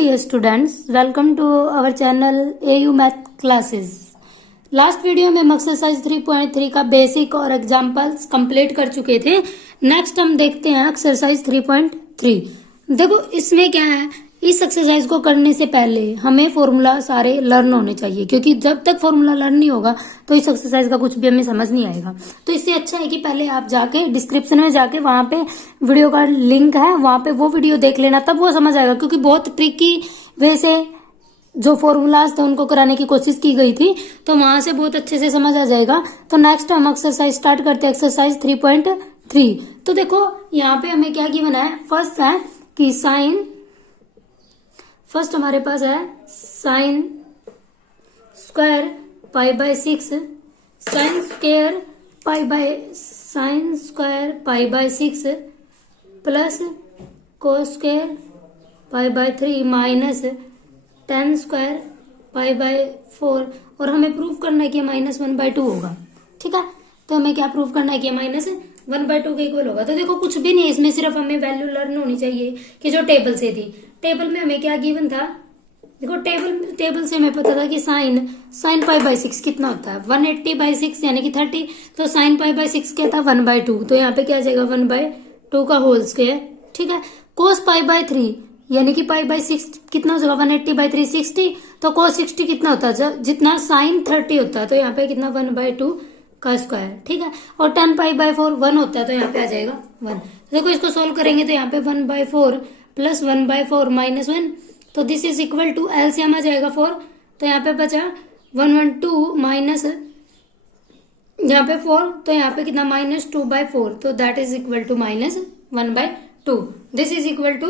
dear students, welcome to our channel AU Math Classes। Last video में हम exercise 3.3 का basic और examples complete कर चुके थे। नेक्स्ट हम देखते हैं एक्सरसाइज 3.3। देखो इसमें क्या है, इस एक्सरसाइज को करने से पहले हमें फॉर्मूला सारे लर्न होने चाहिए, क्योंकि जब तक फॉर्मूला लर्न नहीं होगा तो इस एक्सरसाइज का कुछ भी हमें समझ नहीं आएगा। तो इससे अच्छा है कि पहले आप जाके डिस्क्रिप्शन में जाके वहां पे वीडियो का लिंक है, वहां पे वो वीडियो देख लेना, तब वो समझ आएगा। क्योंकि बहुत ट्रिकी वे से जो फॉर्मूलाज थे उनको कराने की कोशिश की गई थी, तो वहां से बहुत अच्छे से समझ आ जाएगा। तो नेक्स्ट हम एक्सरसाइज स्टार्ट करते हैं, एक्सरसाइज 3.3। तो देखो यहाँ पे हमें क्या गिवन है, फर्स्ट है कि फर्स्ट हमारे पास है sine square pi by 6, sine square pi by 6 plus cos square pi bye 3 minus ten square pi by 4। और हमें प्रूव करना है कि -1/2 होगा। ठीक है, तो हमें क्या प्रूव करना है कि -1/2 के इक्वल होगा। तो देखो कुछ भी नहीं है इसमें, सिर्फ हमें वैल्यू लर्न होनी चाहिए कि जो टेबल से थी। टेबल में हमें क्या गिवन था, देखो टेबल से हमें पता था कि साइन पाई बाय 6 कितना होता है 180/6 यानी कि 30। तो साइन पाई बाय 6 क्या था 1/2, तो यहाँ पे क्या आ जाएगा 1/2 का होल स्क्वायर। ठीक है, कोस पाई बाय 3 यानी कि पाई बाय 6 कितना हो जाएगा 180/3 60। तो कोस 60 कितना होता है जितना साइन 30 होता है, तो यहाँ पे कितना 1/2 का स्क्वायर। ठीक है, और 10 पाई बाय 4 1 होता है, तो यहाँ पे आ जाएगा 1। तो देखो इसको सोल्व करेंगे तो यहाँ पे 1/4 प्लस 1/4 माइनस 1, तो this is equal to LCM आ जाएगा 4। तो यहाँ पे बचा 112 माइनस यहाँ पे 4, तो यहाँ पे कितना -2/4, तो that is equal to -1/2। This is equal to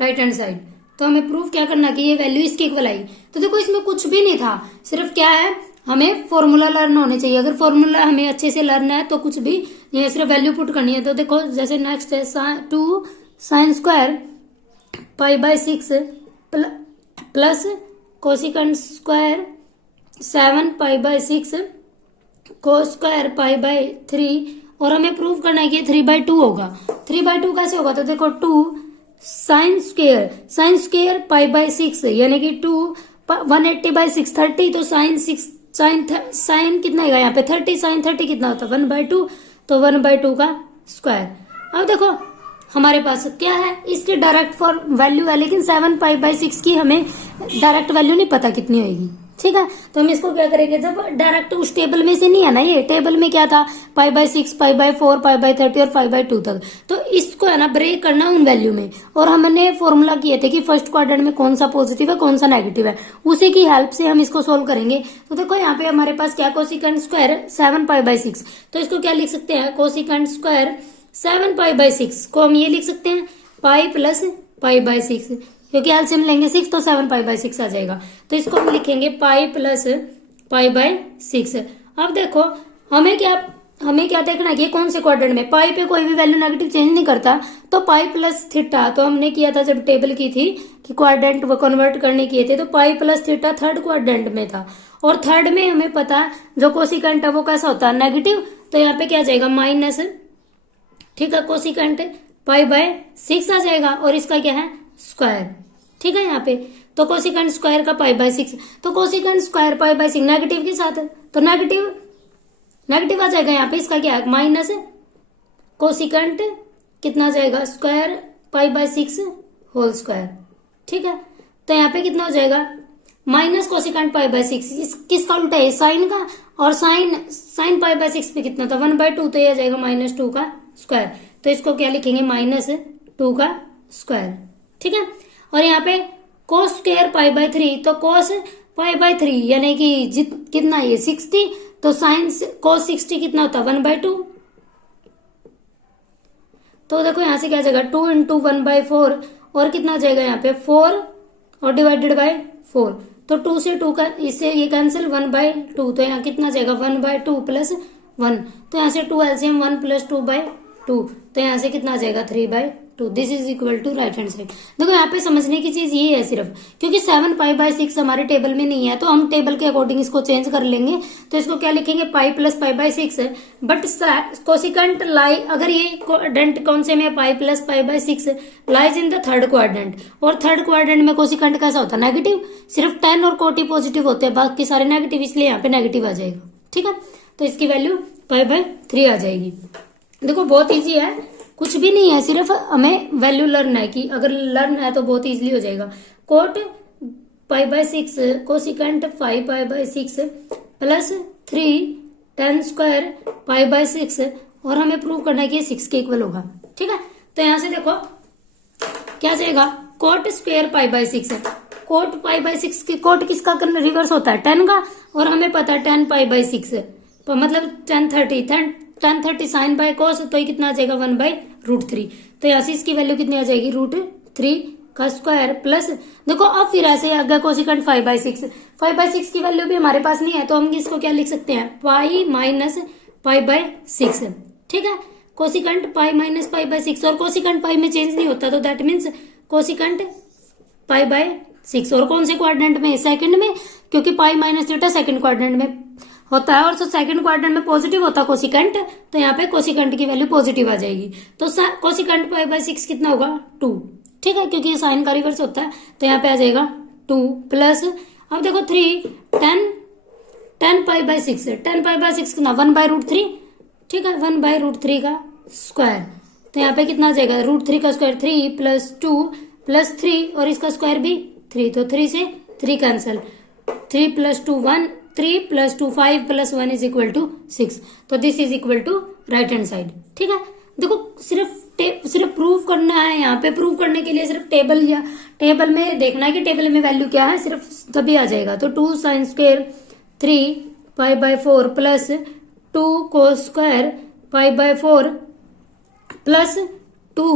right hand side. तो हमें प्रूफ क्या करना कि ये वैल्यू इसके इक्वल आई। तो देखो इसमें कुछ भी नहीं था, सिर्फ क्या है हमें फॉर्मूला लर्न होने चाहिए। अगर फॉर्मूला हमें अच्छे से लर्न है तो कुछ भी ये सिर्फ वैल्यू पुट करनी है। तो देखो जैसे नेक्स्ट है 2 sine square pi by 6 plus cosecant square 7 pi by 6 cos square pi bye 3। और हमें प्रूव करना है कि 3/2 होगा। 3/2 कैसे होगा, तो देखो 2 साइन स्क्वायर पाई बाय 6 यानी कि 2 180/6 30। तो साइन कितना है यहाँ पे 30, साइन 30 कितना होता है 1/2, तो 1/2 का स्क्वायर। अब देखो हमारे पास क्या है, इसकी डायरेक्ट फॉर वैल्यू है, लेकिन 7 पाई बाय 6 की हमें डायरेक्ट वैल्यू नहीं पता कितनी होगी। ठीक है, तो हम इसको क्या करेंगे, जब डायरेक्ट उस टेबल में से नहीं है ना, ये टेबल में क्या था पाई by 6 pi by 4 pi by 30 और 5/2 तक, तो इसको है ना ब्रेक करना उन वैल्यू में। और हमने फॉर्मूला किए थे कि फर्स्ट क्वाड्रेंट में कौन सा पॉजिटिव है कौन सा नेगेटिव है, उसी की हेल्प से हम इसको सोल्व करेंगे। तो देखो यहाँ पे हमारे पास क्या कोसिकेंट स्क्वायर 7 पाई बाय 6, तो इसको क्या लिख सकते हैं कोसिकेंट स्क्वायर 7 पाई बाय 6 को हम ये लिख सकते हैं पाई प्लस पाई बाय 6, क्योंकि एलसीएम लेंगे 6 तो 7 पाई बाय 6 आ जाएगा। तो इसको हम लिखेंगे पाई प्लस पाई बाय 6। अब देखो हमें क्या देखना है कि कौन से क्वाड्रेंट में पाई पे कोई भी वैल्यू नेगेटिव चेंज नहीं करता, तो पाई प्लस थीटा। तो हमने किया था जब टेबल की थी कि क्वाड्रेंट वो कन्वर्ट करने किए थे, तो pi plus theta third quadrant में था। और थर्ड में हमें पता है जो कोसिकेंट है वो कैसा होता है नेगेटिव, तो यहाँ पे क्या आ जाएगा माइनस। ठीक है, कोसिकेंट पाई बाय 6 आ जाएगा और इसका क्या है स्क्वायर। ठीक है, यहाँ पे तो कोसिकेंट स्क्वायर का पाई बाय 6, तो cosecant square pi by 6 negative के साथ है, तो नेगेटिव आ जाएगा। यहाँ पे इसका क्या है माइनस कोसिकेंट कितना आ जाएगा square pi by 6 whole square. ठीक है, तो यहाँ पे कितना हो जाएगा माइनस कोसिकेंट पाई बाय 6, किसका उल्टा है साइन का, और साइन पाई बाय 6 पे कितना था 1/2, तो ये आ जाएगा -2 का स्क्वायर। तो इसको क्या लिखेंगे -2 का स्क्वायर। ठीक है, और यहाँ पे कोस स्क्वायर पाई बाय 3, तो कोस पाई बाय 3 यानी कि कितना ये 60, तो साइन कोस 60 कितना होता है 1/2। तो देखो यहाँ से क्या जाएगा 2 × 1/4 और कितना आ जाएगा यहाँ पे 4 और डिवाइडेड बाय 4, तो 2 से 2 का इससे ये कैंसिल 1/2, तो यहाँ कितना जाएगा 1/2 प्लस 1, तो यहाँ से 2 एलसीएम 1 + 2/4 2, तो यहाँ से कितना आ जाएगा 3/2। This is equal to right hand side. देखो यहाँ पे समझने की चीज ये है सिर्फ, क्योंकि 7π/6 हमारे टेबल में नहीं है तो हम टेबल के अकॉर्डिंग इसको चेंज कर लेंगे। तो इसको क्या लिखेंगे, पाई प्लस π/6 है। बट कोसिकेंट लाई, अगर ये क्वाड्रेंट कौन से में, pi plus π/6 lies in the third quadrant, और थर्ड क्वाड्रेंट में कोसिकेंट कैसा होता है, नेगेटिव। सिर्फ 10 और कोटी पॉजिटिव होते हैं, बाकी सारे नेगेटिव, इसलिए यहाँ पे नेगेटिव आ जाएगा। ठीक है, तो इसकी वैल्यू π/3 आ जाएगी। देखो बहुत इजी है, कुछ भी नहीं है, सिर्फ हमें वैल्यू लर्न है, कि अगर लर्न है तो बहुत इजीली हो जाएगा। कोट π/6 कोसिकेंट 5π/6 प्लस 3 10² π/6, और हमें प्रूव करना है कि ये 6 के इक्वल होगा। ठीक है, तो यहां से देखो क्या जाएगा, कोट स्क्वायर π/6 है। कोट π/6 की कोट किसका रिवर्स होता है, 10 का, और हमें पता है 10 π/6 तो मतलब 1030 साइन बाय कोस, तो ये कितना आ जाएगा 1/√3। तो यहाँ से इसकी वैल्यू कितनी आ जाएगी, √3 का स्क्वायर प्लस, देखो अब फिर ऐसे आगे कोसिकेंट 5/6 की वैल्यू भी हमारे पास नहीं है, तो हम इसको क्या लिख सकते हैं, पाई माइनस π/6। ठीक है, कोसिकेंट पाई माइनस π/6, और कोसिकेंट पाई में चेंज नहीं होता, तो दैट मीन्स कोसिकेंट π/6। और कौन से क्वाड्रेंट में, सेकंड में, क्योंकि pi minus theta second quadrant में होता है, और जो सेकंड क्वाड्रेंट में पॉजिटिव होता है कोसिकेंट, तो यहाँ पे कोसिकेंट की वैल्यू पॉजिटिव आ जाएगी। तो कोसिकेंट π/6 कितना होगा, 2। ठीक है, क्योंकि ये साइन का रिवर्स होता है, तो यहाँ पे आ जाएगा 2 प्लस, अब देखो 3 10 π/6 10 π/6 कितना 1/√3। ठीक है, 1/√3 का स्क्वायर, तो यहाँ पे कितना आ जाएगा, √3 का स्क्वायर 3 प्लस 2 प्लस 3, और इसका स्क्वायर भी 3, तो 3 से 3 कैंसल, 3 + 2 1, 3 + 2 5 + 1 इज इक्वल टू 6। तो this is equal to right hand side. ठीक है, देखो सिर्फ प्रूव करना है, यहाँ पे प्रूव करने के लिए सिर्फ टेबल में देखना है कि टेबल में वैल्यू क्या है, सिर्फ तभी आ जाएगा। तो 2 sin square 3 π/4 plus 2 cos square π/4 plus 2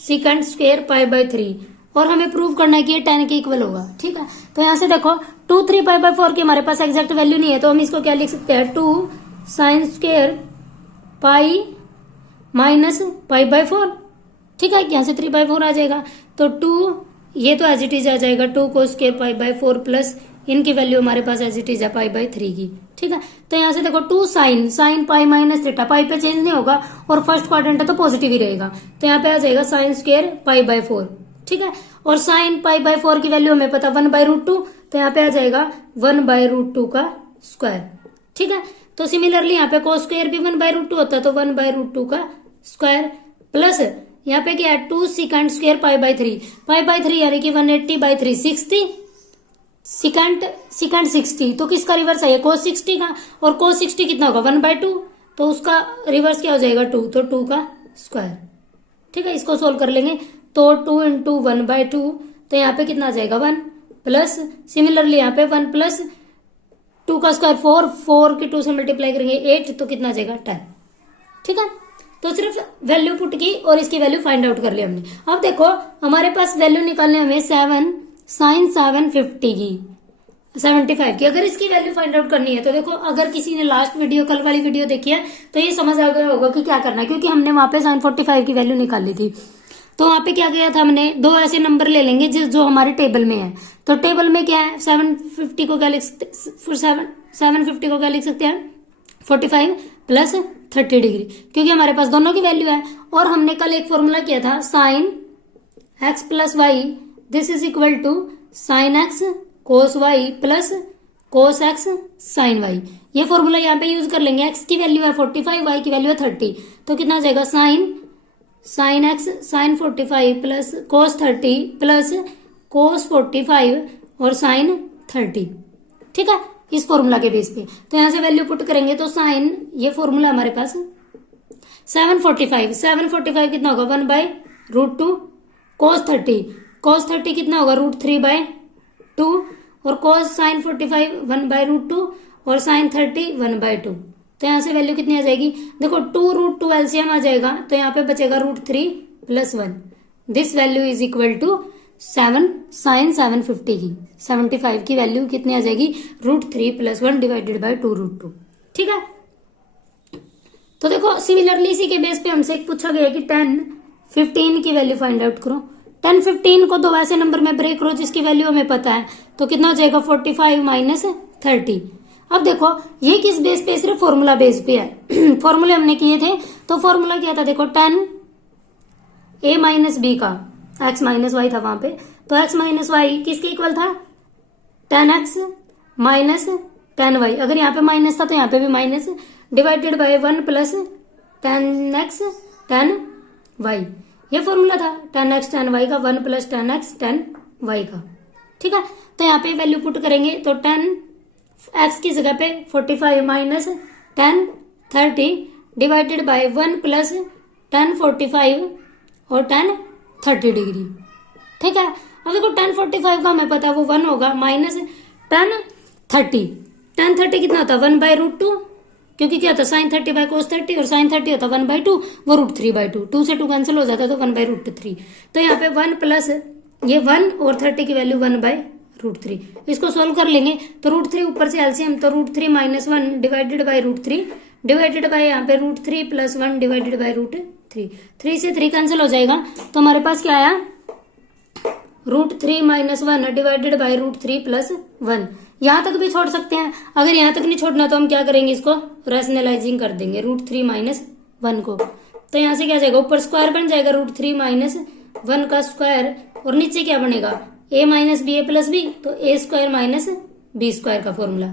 secant square π/3, और हमें प्रूव करना है कि ये 10 के इक्वल होगा। ठीक है, तो यहाँ से देखो 2 3 π/4 की हमारे पास एग्जैक्ट वैल्यू नहीं है, तो हम इसको क्या लिख सकते हैं, 2 sin स्क्वायर पाई माइनस π/4। ठीक है, यहाँ से 3/4 आ जाएगा, तो 2, ये तो एज इट इज आ जाएगा 2 cos स्क्वायर π/4 प्लस इनकी वैल्यू हमारे पास एज इट इज है π/3 की। ठीक है, तो यहाँ से देखो 2 sin पाई माइनस थीटा, पाई पे चेंज नहीं होगा, और फर्स्ट क्वाड्रेंट है तो पॉजिटिव ही रहेगा, तो यहाँ पे आ जाएगा sin स्क्वायर π/4। ठीक है, और sin π/4 की वैल्यू हमें पता 1/√2, तो यहाँ पे आ जाएगा 1/√2 का स्क्वायर। ठीक है, तो सिमिलरली यहाँ पे cos स्क्वायर भी 1/√2 होता है, तो 1/√2 का स्क्वायर प्लस यहाँ पे क्या है 2 secant स्क्वायर π/3 यानी कि 180/3 60 secant 60, तो किसका रिवर्स है, cos 60 का, और cos 60 कितना होगा 1/2, तो उसका रिवर्स क्या हो जाएगा 2, तो 2 का स्क्वायर। ठीक है, इसको सोल्व कर लेंगे, तो 2 × 1/2, तो यहाँ पे कितना आ जाएगा 1 प्लस, सिमिलरली यहाँ पे 1 प्लस 2 का स्क्वायर 4 की 2 से मल्टीप्लाई करेंगे 8, तो कितना आ जाएगा 10। ठीक है, तो सिर्फ वैल्यू पुट की और इसकी वैल्यू फाइंड आउट कर ली हमने। अब देखो हमारे पास वैल्यू निकालने हमें 7 sin 750 की 75 की, अगर इसकी वैल्यू फाइंड आउट करनी है, तो देखो अगर किसी ने लास्ट वीडियो, कल वाली वीडियो देखी है, तो ये समझ आ गया होगा कि क्या करना है, क्योंकि हमने वहां पे sin 45 की वैल्यू निकाली थी। तो वहां पे क्या किया था हमने, 2 ऐसे नंबर ले लेंगे जो हमारे टेबल में है। तो टेबल में क्या है, 750 को क्या लिख सकते, 750 को क्या लिख सकते हैं, 45 + 30 डिग्री, क्योंकि हमारे पास दोनों की वैल्यू है। और हमने कल एक फॉर्मूला किया था sin x + y, this is equal to sin x cos y plus cos x sin y। ये फॉर्मूला यहाँ पे यूज कर लेंगे। x की वैल्यू है 45, y की वैल्यू है 30, तो कितना आ जाएगा sin x sin 45 plus cos 30 plus cos 45 और sin 30। ठीक है, इस फॉर्मूला के बेस पे, तो यहाँ से वैल्यू पुट करेंगे, तो sin, ये फॉर्मूला हमारे पास 745 कितना होगा 1/√2, cos 30 कितना होगा √3/2, और cos sin 45 1/√2 और sin 30 1/2। तो यहाँ से वैल्यू कितनी आ जाएगी, देखो 2√2 एलसीएम आ जाएगा, तो यहाँ पे बचेगा √3 + 1। This value is equal to 7 sin 750 की 75 की वैल्यू कितनी आ जाएगी, √3 + 1 / 2√2। ठीक है, तो देखो सिमिलरली इसी के बेस पे हमसे एक पूछा गया कि 10 15 की वैल्यू फाइंड आउट करो। 10 15 को दो ऐसे नंबर में ब्रेक करो जिसकी वैल्यू हमें पता है, तो कितना हो जाएगा 45 माइनस 30। अब देखो ये किस बेस पे, सिर्फ फॉर्मूला बेस पे है। फॉर्मूले हमने किए थे, तो फॉर्मूला क्या था, देखो 10 a माइनस बी का, x माइनस वाई था वहां पे, तो x माइनस वाई किसके इक्वल था, 10x माइनस 10y। अगर यहाँ पे माइनस था तो यहाँ पे भी minus, divided by 1 plus 10x 10y। ये फॉर्मूला था 10x 10y का, 1 प्लस 10x 10y का। ठीक है, तो यहाँ पे वैल्यू पुट करेंगे तो 10x की जगह पे 45 माइनस 10 30 डिवाइडेड बाय 1 प्लस 10 45 और 10 30 डिग्री। ठीक है, अब देखो 10 45 का हमें पता है वो 1 होगा, माइनस 10 30। 10 30 कितना होता है 1/√2, क्योंकि क्या होता है sin 30 बाय cos 30, और sin 30 होता है 1/2, वो √3/2, 2 से 2 कैंसिल हो जाता है तो 1/√3। तो यहाँ पे 1 प्लस ये 1 और 30 की वैल्यू 1/√3। इसको सोल्व कर लेंगे तो √3 ऊपर से एलसीएम, तो √3 minus 1 divided by √3 divided by यहाँ पे √3 प्लस 1 डिवाइडेड बाय √3। 3 से 3 कैंसिल हो जाएगा, तो हमारे पास क्या आया, √3 माइनस 1 डिवाइडेड बाय √3 प्लस 1। यहां तक भी छोड़ सकते हैं, अगर यहां तक नहीं छोड़ना तो हम क्या करेंगे, इसको रैशनलाइजिंग कर देंगे √3 माइनस 1 को। तो यहां से क्या जाएगा, ऊपर स्क्वायर बन जाएगा √3 माइनस 1 का स्क्वायर, और नीचे क्या बनेगा a minus B A plus B, तो a square minus B square का फॉर्मूला।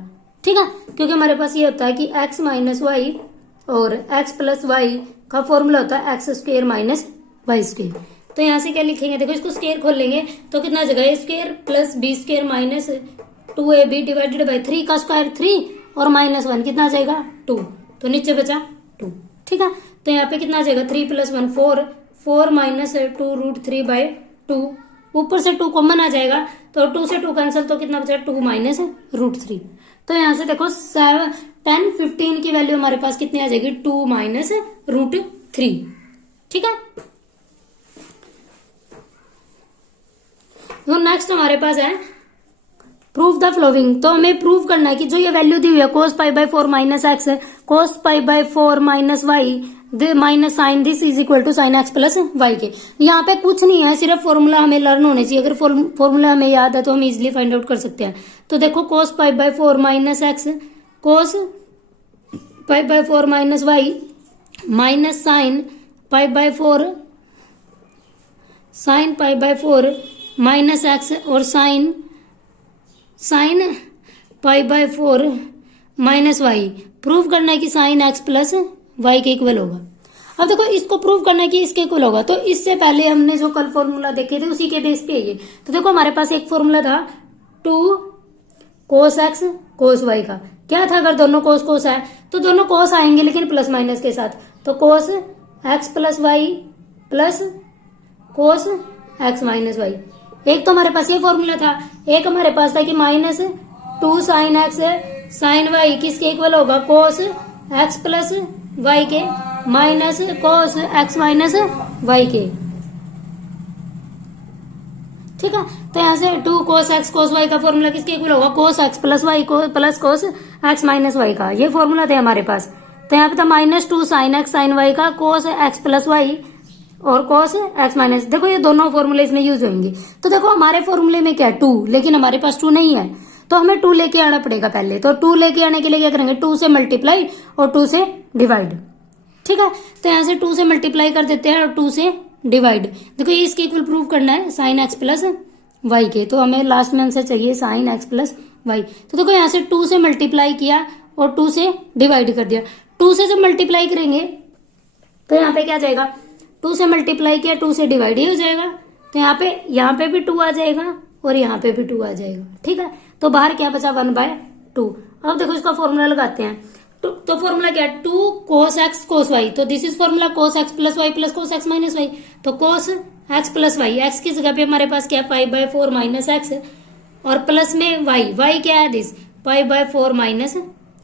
ठीक है, क्योंकि हमारे पास ये होता है कि x माइनस वाई और x प्लस वाई का फॉर्मूला होता है x square minus Y square. तो यहाँ से क्या लिखेंगे, देखो इसको स्क्वायर खोल लेंगे तो कितना आ जाएगा, a square plus B square minus 2ab divided by 3 का स्क्वायर 3 और माइनस 1 कितना आ जाएगा 2, तो नीचे बचा 2। ठीक है, तो यहाँ पे कितना आ जाएगा 3 प्लस 1 4, 4 माइनस 2 √3/2, ऊपर से 2 कॉमन आ जाएगा तो 2 से 2 कैंसिल, तो कितना बचा 2 माइनस √3। तो यहाँ से देखो 10 15 की वैल्यू हमारे पास कितनी आ जाएगी, 2 माइनस √3। ठीक है, तो नेक्स्ट हमारे पास है प्रूफ द फ्लोइंग। तो हमें प्रूफ करना है कि जो ये वैल्यू दी हुई है cos π/4 minus x, cos π/4 minus Y minus sine this is equal to sine x plus Y के। यहाँ पे कुछ नहीं है, सिर्फ फॉर्मूला हमें लर्न होने चाहिए। अगर फॉर्मूला हमें याद है तो हम इजिली फाइंड आउट कर सकते हैं। तो देखो cos π/4 minus x, cos π/4 minus Y minus sine π/4 minus x और साइन π/4 माइनस वाई। प्रूव करना है कि साइन एक्स प्लस वाई के इक्वल होगा। अब देखो इसको प्रूव करना है कि इसके इक्वल होगा, तो इससे पहले हमने जो कल फॉर्मूला देखे थे उसी के बेस पे ये। तो देखो हमारे पास एक फॉर्मूला था 2 cos x cos y का। क्या था, अगर दोनों cos cos है तो दोनों cos आएंगे लेकिन प्लस माइनस के साथ, तो cos x plus Y plus cos x minus Y. एक तो हमारे पास ये फॉर्मूला था, एक हमारे पास था कि minus 2 sine X sine Y किसके इक्वल होगा, cos x प्लस वाई के minus cos x minus Y के। ठीक है, तो यहाँ से 2 cos x cos y का फॉर्मूला किसके इक्वल होगा, cos x प्लस वाई को plus cos x minus Y का। ये फॉर्मूला थे हमारे पास। तो यहाँ पे था -2 साइन x साइन वाई का cos x प्लस वाई और cos x माइनस। देखो ये दोनों फॉर्मूले इसमें यूज होंगे। तो देखो हमारे फॉर्मूले में क्या है 2, लेकिन हमारे पास 2 नहीं है, तो हमें 2 लेके आना पड़ेगा पहले। तो 2 लेके आने के लिए क्या करेंगे, 2 से मल्टीप्लाई और 2 से डिवाइड। ठीक है, तो यहाँ से 2 से मल्टीप्लाई कर देते हैं और 2 से डिवाइड। देखो ये इसके इक्वल प्रूव करना है साइन एक्स प्लस वाई के, तो हमें लास्ट में आंसर चाहिए साइन एक्स प्लस वाई। तो देखो यहाँ से 2 से मल्टीप्लाई किया और 2 से डिवाइड कर दिया। 2 से जब मल्टीप्लाई करेंगे तो यहाँ पे क्या जाएगा, 2 से मल्टीप्लाई किया 2 से डिवाइड ही हो जाएगा। तो यहाँ पे भी 2 आ जाएगा और यहाँ पे भी 2 आ जाएगा। ठीक है, तो बाहर क्या बचा 1/2। अब देखो इसका फॉर्मूला लगाते हैं। तो फॉर्मूला क्या है 2 cos x cos y, तो this is formula cos x plus Y plus cos x minus y. तो cos x plus y, x की जगह पे हमारे पास क्या है 5/4 माइनस एक्स और प्लस में y क्या है दिस 5/4 माइनस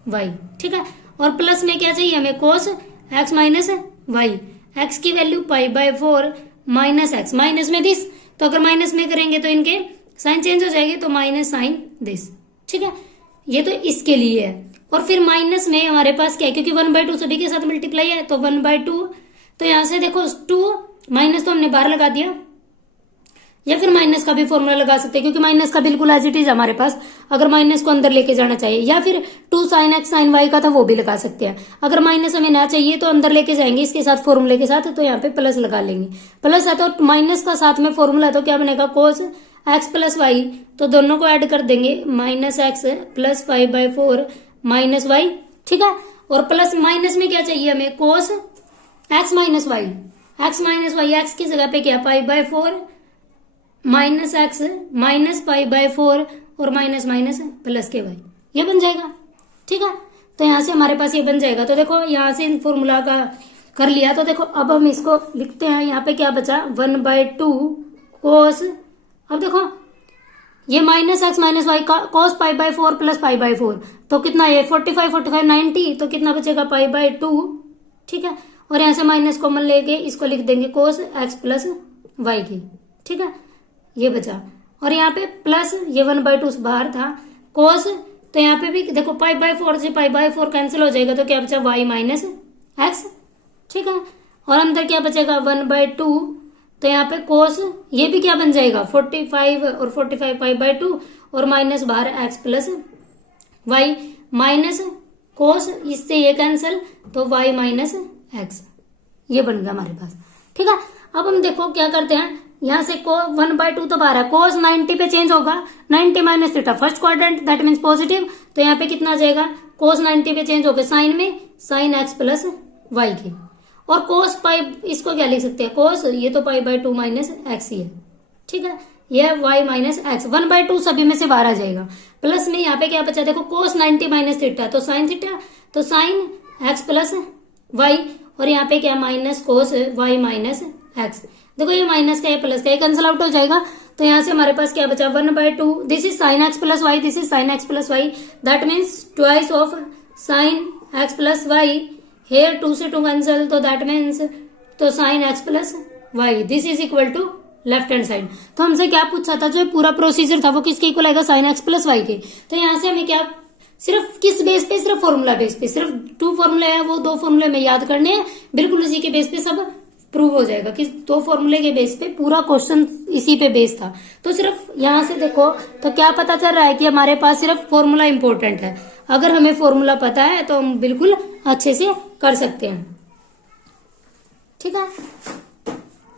वाई। ठीक है, और प्लस में क्या चाहिए हमें cos x minus Y. x की वैल्यू 5/4 माइनस एक्स, माइनस में दिस, तो अगर माइनस में करेंगे तो इनके साइन चेंज हो जाएंगे, तो माइनस साइन दिस। ठीक है, ये तो इसके लिए है। और फिर माइनस में हमारे पास क्या है, क्योंकि 1/2 सभी के साथ मल्टीप्लाई है तो 1/2, तो यहां से देखो 2 माइनस तो हमने बाहर लगा दिया, या फिर माइनस का भी फॉर्मूला लगा सकते हैं क्योंकि माइनस का बिल्कुल एज इट इज हमारे पास, अगर माइनस को अंदर लेके जाना चाहिए, या फिर 2 sin x sin y का था वो भी लगा सकते हैं। अगर माइनस हमें ना चाहिए तो अंदर लेके जाएंगे इसके साथ फॉर्मूले के साथ, तो यहाँ पे प्लस लगा लेंगे। प्लस है तो माइनस का साथ में फॉर्मूला है तो क्या बनेगा cos x प्लस वाई, तो दोनों को ऐड कर देंगे -x प्लस 5/4 माइनस वाई, ठीक है। और प्लस माइनस में क्या चाहिए हमें, cos x minus Y, x की जगह पे क्या π/4 -x माइनस π/4 और माइनस माइनस प्लस के वाई, ये बन जाएगा, ठीक है। तो यहां से हमारे पास ये बन जाएगा। तो देखो यहां से इन फॉर्मूला का कर लिया, तो देखो अब हम इसको लिखते हैं, यहाँ पे क्या बचा 1/2 cos, अब देखो ये -x माइनस वाई का cos π/4 प्लस π/4, तो कितना है 45 90, तो कितना बचेगा π/2, ठीक है। और यहां से माइनस कॉमन लेके इसको लिख देंगे cos x प्लस वाई की, ठीक है, ये बचा। और यहाँ पे प्लस ये 1/2 से बाहर था cos, तो यहाँ पे भी देखो π/4 से π/4 कैंसिल हो जाएगा, तो क्या बचा y माइनस एक्स, ठीक है। और अंदर क्या बचेगा 1/2, तो यहाँ पे cos ये भी क्या बन जाएगा 45 और 45 π/2 और माइनस बाहर x plus Y minus cos, इससे ये कैंसिल तो y माइनस एक्स, ये बन गया हमारे पास, ठीक है। अब हम देखो क्या करते हैं, यहां से 1/2 तो बाहर है, cos 90 पे चेंज होगा, 90 minus theta first quadrant that means positive, तो यहाँ पे कितना आ जाएगा cos 90 पे चेंज होगा साइन में sin x प्लस वाई की, और cos पाई इसको क्या लिख सकते हैं cos, ये तो π/2 माइनस एक्स ही है, ठीक है, यह y माइनस एक्स, 1/2 सभी में से बाहर आ जाएगा। प्लस में यहाँ पे क्या बचा देखो cos 90 माइनस थीटा तो साइन थीटा, तो साइन x प्लस वाई, और यहाँ पे क्या minus cos y minus x, देखो ये माइनस का है प्लस का कैंसिल आउट हो जाएगा, तो यहाँ से हमारे पास क्या बचा 1/2, this is sine x plus Y, this is sine x plus Y, that means twice of sine x plus Y, here 2 से 2 कैंसिल, तो दैट मीन्स तो sine x plus Y, this is equal to left hand side. तो हमसे क्या पूछा था, जो पूरा प्रोसीजर था वो किसके इक्वल आएगा साइन एक्स प्लस वाई के, तो यहाँ से हमें क्या सिर्फ किस बेस पे, सिर्फ फॉर्मूला बेस पे, सिर्फ 2 फॉर्मूले है वो 2 फॉर्मूले में याद करने हैं, बिल्कुल उसी के बेस पे सब प्रूव हो जाएगा कि 2 फॉर्मूले के बेस पे पूरा क्वेश्चन इसी पे बेस था। तो सिर्फ यहां से देखो तो क्या पता चल रहा है कि हमारे पास सिर्फ फॉर्मूला इंपॉर्टेंट है, अगर हमें फॉर्मूला पता है तो हम बिल्कुल अच्छे से कर सकते हैं, ठीक है।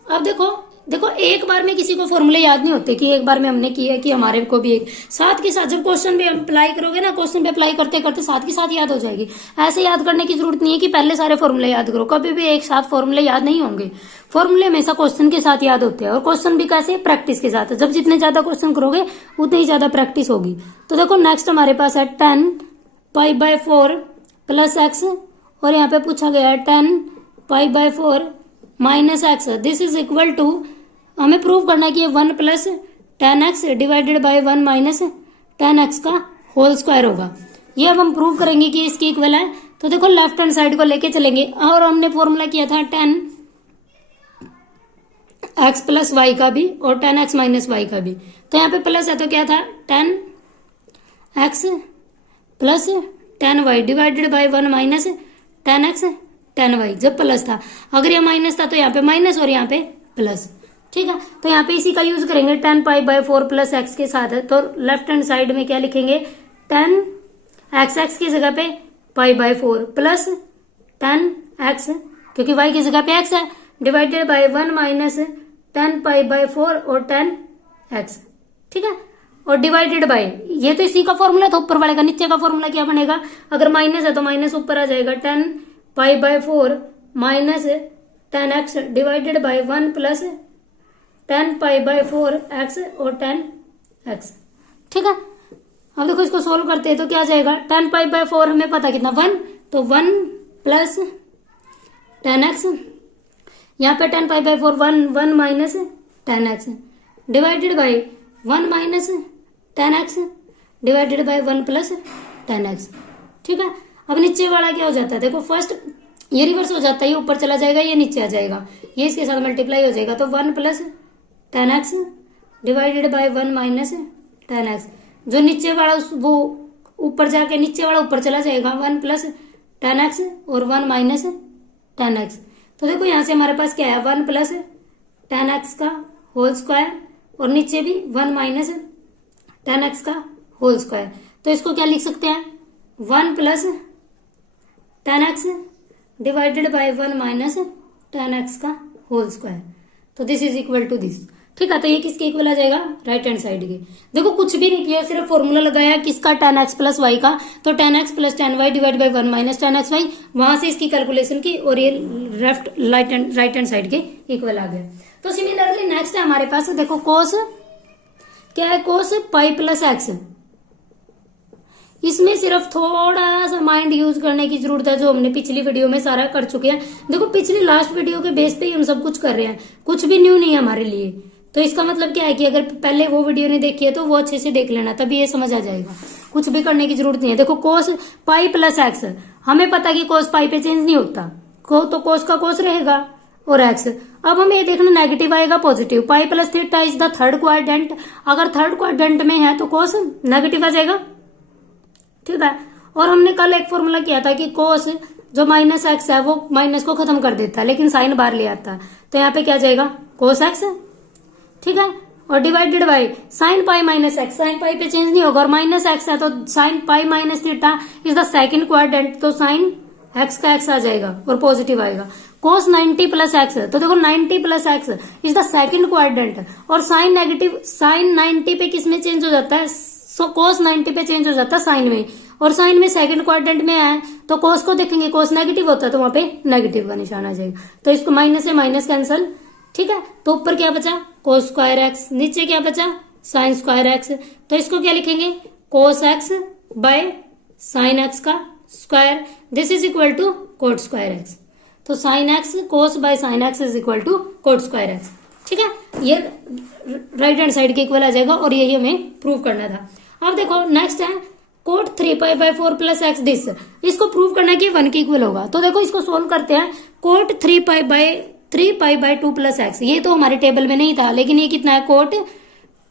अब देखो एक बार में किसी को फॉर्मूले याद नहीं होते कि एक बार में हमने किया कि हमारे को भी एक साथ के साथ जब क्वेश्चन पे अप्लाई करोगे ना, क्वेश्चन पे अप्लाई करते करते साथ के साथ याद हो जाएगी। ऐसे याद करने की जरूरत नहीं है कि पहले सारे फॉर्मूले याद करो, कभी भी एक साथ फॉर्मूले याद नहीं होंगे, फॉर्मूले हमेशा क्वेश्चन के साथ याद होते हैं, और क्वेश्चन भी कैसे प्रैक्टिस के साथ, जब जितने ज्यादा क्वेश्चन करोगे उतनी ही ज्यादा प्रैक्टिस होगी। तो देखो नेक्स्ट हमारे पास है 10 π/4 प्लस एक्स, और यहाँ पे पूछा गया है 10 π/4 minus x, this is equal to, हमें प्रूव करना है कि ये 1 plus 10x divided by 1 minus 10x का होल स्क्वायर होगा। ये अब हम प्रूव करेंगे कि इसकी इक्वल है। तो देखो लेफ्ट हैंड साइड को लेके चलेंगे, और हमने फॉर्मूला किया था 10x प्लस वाई का भी और 10x माइनस वाई का भी, तो यहाँ पे प्लस है तो क्या था 10x plus 10y divided by 1 minus 10x 10y, जब प्लस था, अगर ये माइनस था तो यहाँ पे माइनस और यहाँ पे प्लस, ठीक है। तो यहाँ पे इसी का यूज करेंगे 10 π/4 प्लस एक्स के साथ, तो लेफ्ट हैंड साइड में क्या लिखेंगे 10x की जगह पे π/4 प्लस 10x क्योंकि y की जगह पे x है, डिवाइडेड बाय 1 माइनस 10 π/4 और 10x, ठीक है। और डिवाइडेड बाय, ये तो इसी का फॉर्मूला था ऊपर वाले का, नीचे का फॉर्मूला क्या बनेगा, अगर माइनस है तो माइनस ऊपर आ जाएगा 10 π/4 minus 10x divided by 1 plus 10 π/4 x और 10x, ठीक है। अब देखो इसको सोल्व करते हैं तो क्या आ जाएगा 10 π/4 हमें पता कितना 1, तो 1 प्लस 10x, यहाँ पे 10 π/4 1 minus 10x divided by 1 minus 10x divided by 1 plus 10x, ठीक है। अब नीचे वाला क्या हो जाता है, देखो फर्स्ट ये रिवर्स हो जाता है, ये ऊपर चला जाएगा, ये नीचे आ जाएगा, ये इसके साथ मल्टीप्लाई हो जाएगा, तो 1 plus 10x divided by 1 minus 10x, जो नीचे वाला वो ऊपर जाके नीचे वाला ऊपर चला जाएगा, 1 प्लस 10x और 1 माइनस 10x। तो देखो यहाँ से हमारे पास क्या है, 1 प्लस 10x का होल स्क्वायर और नीचे भी 1 माइनस 10x का होल स्क्वायर। तो इसको क्या लिख सकते हैं, 1 plus 10x divided by 1 minus 10x का होल स्क्वायर। तो this is equal to this. ठीक है, तो ये किसके इक्वल आ जाएगा, राइट हैंड साइड के। देखो कुछ भी नहीं किया, सिर्फ फॉर्मूला लगाया किसका, 10x प्लस वाई का। तो 10x plus 10y divide by 1 minus 10xy, वहां से इसकी कैलकुलेशन की और ये लेफ्ट राइट हैंड साइड के इक्वल आ गया। तो सिमिलरली नेक्स्ट है हमारे पास, देखो कोस क्या है, कोस पाई प्लस एक्स। इसमें सिर्फ थोड़ा सा माइंड यूज करने की जरूरत है, जो हमने पिछली वीडियो में सारा कर चुके हैं। देखो पिछली लास्ट वीडियो के बेस पे ही हम सब कुछ कर रहे हैं, कुछ भी न्यू नहीं है हमारे लिए। तो इसका मतलब क्या है कि अगर पहले वो वीडियो नहीं देखी है तो वो अच्छे से देख लेना, तभी ये समझ आ जाएगा। कुछ भी करने की जरूरत नहीं है। देखो कोस पाई प्लस एक्स, हमें पता कि कोस पाई पे चेंज नहीं होता, तो कोस का कोस रहेगा और एक्स। अब हमें ये देखना नेगेटिव आएगा positive. Pi plus theta is the third quadrant, अगर थर्ड क्वाड्रेंट में है तो कोस नेगेटिव आ जाएगा। ठीक है, और हमने कल एक फॉर्मूला किया था कि कोस जो माइनस एक्स है वो माइनस को खत्म कर देता है, लेकिन साइन बार ले आता है। तो यहाँ पे क्या जाएगा, कोस एक्स। ठीक है, और divided by sine pi minus x, sine pi पे चेंज नहीं होगा, और माइनस एक्स है तो sine pi minus theta is the second quadrant, तो साइन एक्स का एक्स आ जाएगा और पॉजिटिव आएगा। कोस 90 प्लस एक्स, तो देखो 90 plus x is the second quadrant, और साइन नेगेटिव, साइन 90 पे किस में चेंज हो जाता है, सो कोस 90 पे चेंज हो जाता है साइन में, और साइन में सेकंड क्वाड्रेंट में है तो कोस को देखेंगे, कोस नेगेटिव होता है तो वहां पे नेगेटिव का निशान आ जाएगा। तो इसको माइनस से माइनस कैंसल। ठीक है, तो ऊपर क्या बचा, कोस स्क्वायर एक्स, नीचे क्या बचा, साइन स्क्वायर एक्स। तो इसको क्या लिखेंगे, cos x by sine x का square, this is equal to cot square x. तो sine x cos by sine x is equal to cot square x. ठीक है, ये राइट हैंड साइड के इक्वल आ जाएगा, और यही हमें प्रूव करना था। अब देखो नेक्स्ट है cot 3 pi by 4 plus X this, इसको प्रूव करना है कि 1 के इक्वल होगा। तो देखो इसको सोल्व करते हैं। Cot 3 pi by 2 plus X, ये तो हमारे टेबल में नहीं था, लेकिन ये कितना है, कोट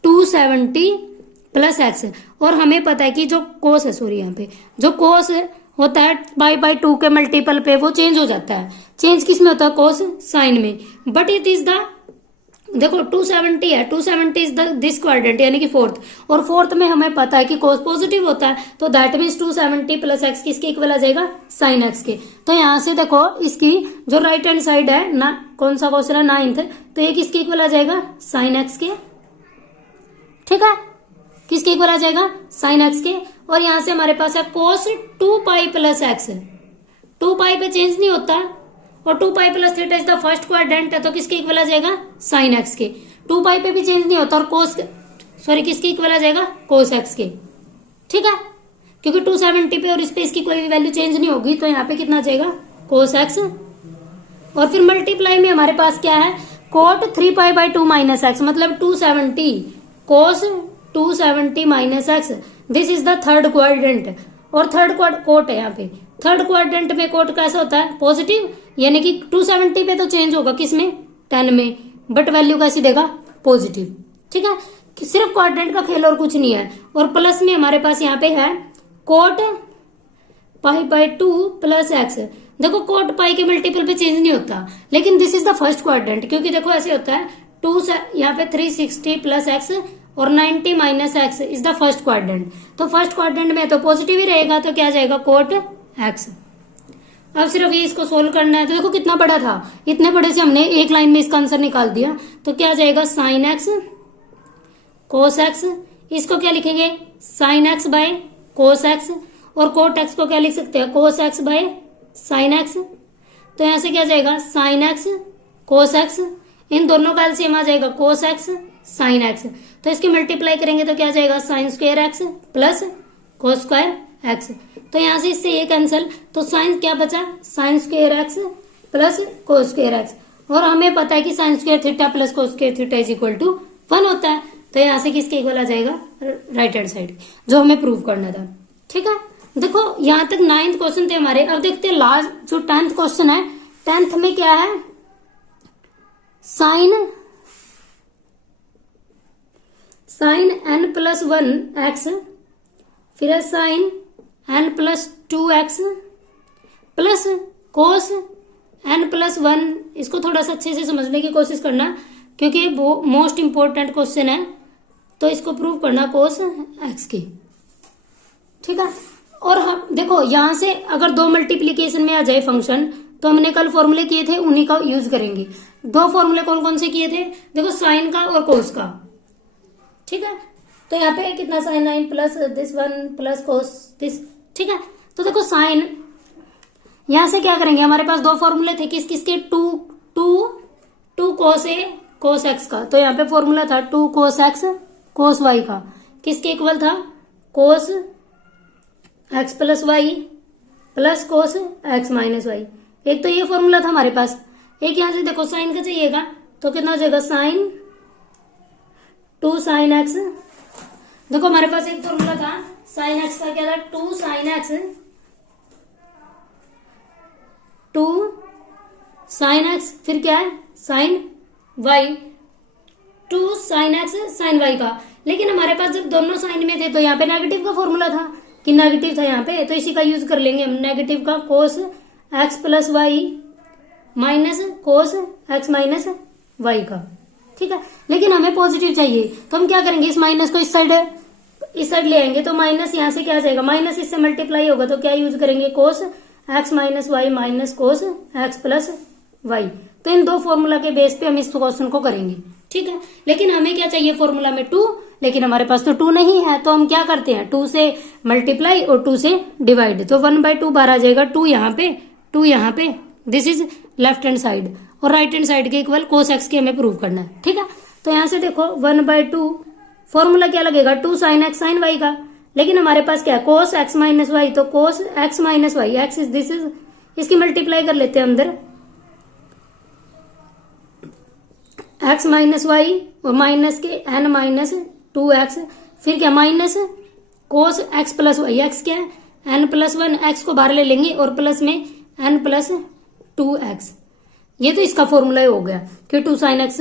270 प्लस एक्स। और हमें पता है कि जो कोस है, सॉरी यहाँ पे जो कोस होता है पाई बाय 2 के मल्टीपल पे वो चेंज हो जाता है। चेंज किस में होता है, कोस साइन में। बट इट इज द, देखो 270 है, 270 इज द दिस क्वाड्रेंट यानी कि फोर्थ, और फोर्थ में हमें पता है कि कोस पॉजिटिव होता है, तो दैट मीन्स 270 प्लस एक्स किसके इक्वल आ जाएगा, साइन एक्स के। तो यहां से देखो इसकी जो राइट हैंड साइड है ना, कौन सा क्वेश्चन है, 9th, तो ये किसके इक्वल आ जाएगा, साइन एक्स के। ठीक है, किसके इक्वल आ जाएगा, साइन एक्स के। और यहां से हमारे पास है कोस 2 पाई प्लस एक्स, 2 पाई पे चेंज नहीं होता, और 2 pi plus theta is the first quadrant है, तो किसके इक्वल आ जाएगा, साइन एक्स के। 2 पाई पे भी चेंज नहीं होता, और कोस, सॉरी किसके इक्वल आ जाएगा, कोस एक्स के। ठीक है, क्योंकि 270 पे और इस पे इसकी कोई भी वैल्यू चेंज नहीं होगी, तो यहाँ पे कितना आ जाएगा, कोस एक्स। और फिर मल्टीप्लाई में हमारे पास क्या है, cot 3 pi by 2 minus X, मतलब 270 cos 270 minus x, this is the third quadrant. और थर्ड कोट है यहाँ पे, थर्ड क्वाड्रेंट में कोट कैसा होता है, पॉजिटिव, यानी कि 270 पे तो चेंज होगा किसमें, 10 में, बट वैल्यू कैसी देगा, पॉजिटिव। ठीक है, सिर्फ क्वाड्रेंट का खेल और कुछ नहीं है। और प्लस में हमारे पास यहाँ पे है coat pi by 2 plus x. देखो कोट पाई के मल्टीपल पे चेंज नहीं होता, लेकिन this is the first quadrant, क्योंकि देखो ऐसे होता है 2 यहाँ पे 360 प्लस एक्स और 90 minus x is the first quadrant. तो फर्स्ट क्वाड्रेंट में तो पॉजिटिव ही रहेगा, तो क्या जाएगा, कोट एक्स। अब सिर्फ ये इसको सोल्व करना है। तो देखो कितना बड़ा था, इतने बड़े से हमने एक लाइन में इसका आंसर निकाल दिया। तो क्या जाएगा, साइन एक्स कोस एक्स, इसको क्या लिखेंगे, sine x by cos x, और कोट एक्स को क्या लिख सकते हैं, कोस एक्स बाय साइन एक्स। तो यहां से क्या जाएगा, साइन एक्स कोस एक्स, इन दोनों का एलसीएम आ जाएगा कोस एक्स साइन एक्स। तो इसकी मल्टीप्लाई करेंगे तो क्या जाएगा, sign square X plus cos square x. तो यहां से इससे ये कैंसिल, तो साइन क्या बचा, sine square X plus cos square X. और हमें पता है कि sine square theta plus cos square theta is equal to 1 होता है। तो यहां से किसके इक्वल आ जाएगा, राइट हैंड साइड, जो हमें प्रूव करना था। ठीक है, देखो यहां तक 9th क्वेश्चन थे हमारे। अब देखते हैं लास्ट जो 10th क्वेश्चन है। 10th में क्या है, साइन n प्लस 1 एक्स फिर है sine n plus 2x plus cos n plus 1। इसको थोड़ा सा अच्छे से समझने की कोशिश करना क्योंकि वो मोस्ट इंपॉर्टेंट क्वेश्चन है, तो इसको प्रूव करना कोस x की। ठीक है, और हम देखो यहां से अगर दो मल्टीप्लीकेशन में आ जाए फंक्शन तो हमने कल फॉर्मूले किए थे उन्हीं का यूज करेंगे। दो फॉर्मूले कौन कौन से किए थे, देखो साइन का और कोस का। ठीक है, तो यहाँ पे कितना sine 9 plus this 1 plus cos this. ठीक है, तो देखो साइन यहां से क्या करेंगे, हमारे पास दो फॉर्मूले थे किस किसके, to cos A cos x का। तो यहाँ पे फॉर्मूला था 2 कोस एक्स कोस वाई का, किसके इक्वल था, cos x plus Y plus cos x minus Y. एक तो ये फॉर्मूला था हमारे पास, एक यहां से देखो साइन का चाहिएगा तो कितना हो जाएगा, साइन 2 साइन एक्स। देखो हमारे पास एक फॉर्मूला था साइन एक्स का, क्या था, 2 साइन एक्स 2 साइन एक्स, फिर क्या है sine Y 2 sine X sine Y का। लेकिन हमारे पास जब दोनों साइन में थे तो यहाँ पे नेगेटिव का फॉर्मूला था कि नेगेटिव था यहाँ पे, तो इसी का यूज कर लेंगे हम, नेगेटिव का cos x plus Y minus cos x minus Y का। ठीक है, लेकिन हमें पॉजिटिव चाहिए तो हम क्या करेंगे, इस माइनस को इस साइड ले आएंगे तो माइनस यहाँ से क्या आ जाएगा, माइनस इससे मल्टीप्लाई होगा तो क्या यूज करेंगे, cos x minus Y minus cos x plus Y. तो इन दो फॉर्मूला के बेस पे हम इस क्वेश्चन को करेंगे। ठीक है, लेकिन हमें क्या चाहिए फॉर्मूला में 2, लेकिन हमारे पास तो 2 नहीं है, तो हम क्या करते हैं 2 से मल्टीप्लाई और 2 से डिवाइड, तो 1/2 बाहर आ जाएगा, 2 यहाँ पे, this is left hand side, और राइट हैंड साइड के इक्वल कोस एक्स के हमें प्रूव करना है। ठीक है, तो यहां से देखो 1/2 फॉर्मूला क्या लगेगा, 2 साइन एक्स साइन वाई का, लेकिन हमारे पास क्या है कोस एक्स माइनस वाई, तो cos x minus y, x is this is, इसकी मल्टीप्लाई कर लेते हैं अंदर, एक्स माइनस वाई और माइनस के n माइनस 2x, फिर क्या minus cos x plus y, x क्या है n प्लस 1, एक्स को बाहर ले लेंगे और प्लस में n प्लस 2x। ये तो इसका फॉर्मूला हो गया कि 2 साइन एक्स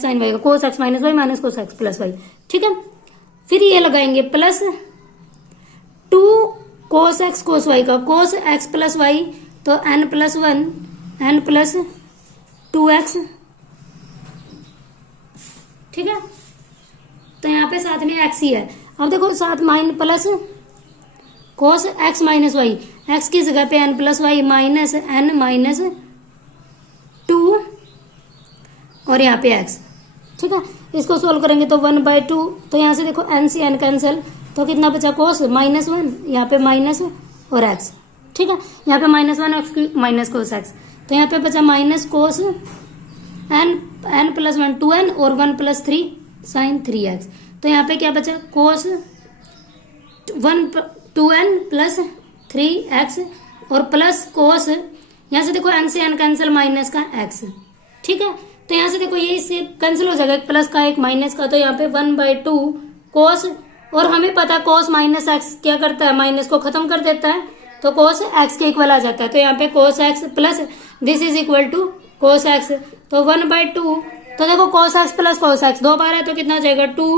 साइन वाई का cos x minus Y minus cos x plus y. ठीक है, फिर ये लगाएंगे plus 2 cos x cos y का, कोस एक्स प्लस वाई तो n plus 1 n plus 2x। ठीक है, तो यहाँ पे साथ में x ही है। अब देखो साथ माइन plus cos x minus y, x की जगह पे n plus Y minus n minus 2 और यहाँ पे x। ठीक है, इसको सोल्व करेंगे तो 1/2, तो यहाँ से देखो n से n कैंसिल, तो कितना बचा कोस -1, यहाँ पे माइनस और x। ठीक है, यहाँ पे -1 x माइनस कोस x, तो यहाँ पे बचा minus cos n plus 1 2n और 1 प्लस 3 साइन 3x। तो यहाँ पे क्या बचा कोस 2n प्लस 3x और प्लस कोस, यहाँ से देखो n से n कैंसिल माइनस का x। ठीक है, तो यहाँ से देखो ये इससे कैंसिल हो जाएगा, एक प्लस का एक माइनस का, तो यहाँ पे 1/2 कोस, और हमें पता कोस माइनस x क्या करता है, माइनस को खत्म कर देता है, तो कोस x के इक्वल आ जाता है। तो यहाँ पे cos x plus this is equal to cos x, तो 1/2, तो देखो cos x plus cos x 2 बार है तो कितना हो जाएगा 2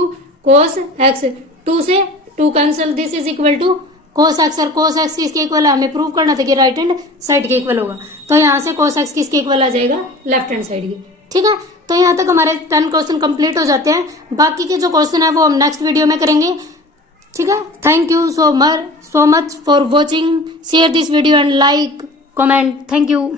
कोस x, 2 से 2 cancel, this is equal to cos x, और कोस x किसके इक्वल है, हमें प्रूव करना था कि राइट हैंड साइड के इक्वल होगा, तो यहाँ से कोस x किसके इक्वल आ जाएगा, लेफ्ट हैंड साइड की। ठीक है, तो यहाँ तक हमारे 10 क्वेश्चन कंप्लीट हो जाते हैं, बाकी के जो क्वेश्चन है वो हम नेक्स्ट वीडियो में करेंगे। ठीक है, thank you so much for watching, share this video and like comment, thank you.